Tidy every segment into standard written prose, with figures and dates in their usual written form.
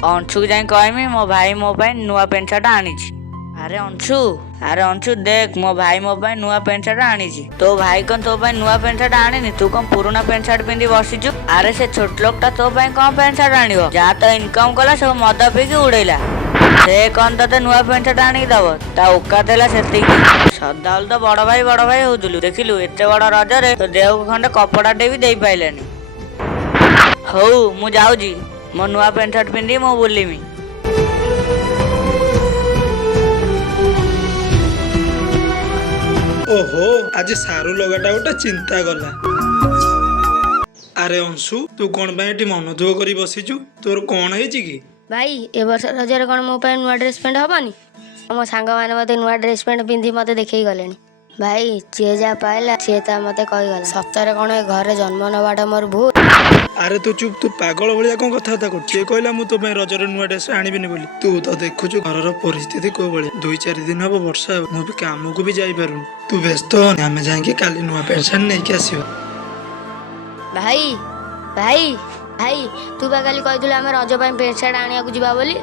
अंशु जाई कहमी मो भाई मो पाई नुआ पेंट शर्ट आनी। अरे अंशु देख मो भाई मो पाई नुआ पेंट शर्ट आनी। तो भाई कौन तो पाई नुआ पेंट शर्ट आनी तू कौन पुराना पेंट शर्ट पिंधि बसीचु। अरे से छोट लोकटा तो पाई कौन पेंट शर्ट आनिबो जा तो इनकम कला सब मद पीकी उड़ेला से कौन तते नुआ पेंट शर्ट आनी दब ता उका देला सेतिकी सदाल तो बड़ भाई होउदुलु देखिलु एते बड़ रजरे तो देह को खंडे कपड़ाटे भी देई पाइलेनी। हौ मु जाउजी मो नुआ पेंट शर्ट पिंधि मो बुलिमी। ओहो आज सारू लगाटा गोटे चिंता गला। अरे अंशु तू कौन पाई मन दुख कर बसीचु तोर कौन है कि भाई ए वर्ष रजरे कौन मो पाई नुआ ड्रेस पैंट हबनी मो सांग माने मते नुआ ड्रेस पैंट पिंधि मते देखई गलेनी। भाई जे जा पाइला से ता मते कहि गला सप्ताहे कौन घरे जन्म नवाटा मोर भूल। अरे तू चुप तू पागल भाया कौन कथा कर कहला मु तो रजरे नुआ ड्रेस आनीबिनी बोली तू तो देखुचु घर परिस्थिति को भाई 2-4 दिन हम वर्षा मु भी काम को भी जाई पारुनी तू व्यस्त होनी आमे जाके काली नुआ पेंट शर्ट नहीं के आसीबो। भाई भाई भाई तू बा काली कहितुला हम रज पाई पेंट शर्ट आनिया को जिबा बोली।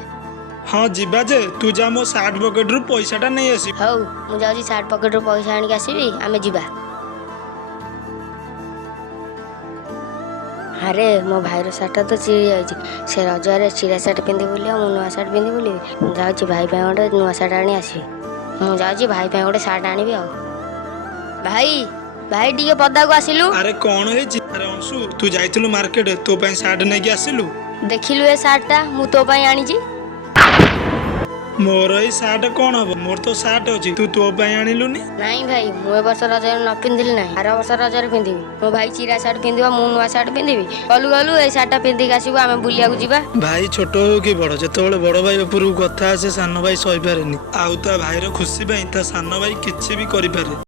हाँ जीवा जे तू जा मो सार्ट पॉकेट रु पैसाटा नहीं आसी। हौ मु जाउची सार्ट पॉकेट रु पैसा आनिक आसीबी आमे जिबा। अरे मो भाईर सार्ट तो चिड़ी जाइछि से रजरे चिरा सार्ट पिंधि बोली मु नुआ सार्ट पिंधि बोली मु जाउची भाई पे गोटे नुआ सार्ट आनी आसीबी मु जाउची भाई पे गोटे सार्ट आनीबी आ। भाई भाई टिके पदा को आसिलु। अरे कौन है जी? अरे अंशु तू जाइथिलु मार्केट तो पई सार्ट नै के आसिलु देखिलु ए सार्टटा मु तो पई आनीछि। मोर ई सार्ट कौन हबो मोर तो सार्ट अछि तू तो पई आनिलुनी। नहीं भाई मु ए वर्ष रजरे न पिंधिली नहीं आर वर्ष रजरे पिंधिबी मो भाई चिरा सार्ट पिंधिबा मु नुआ सार्ट पिंधिबी गलु गलु ए सार्टटा पिंधिक आसीबो आमे बुलिया को जिबा। भाई छोट हो कि बड़ जतबेले बड़ भाई उपरु कथा आसे सान भाई सही पारेनी आउ ता भाईर खुशी पई ता सान भाई किछि भी करि पारे।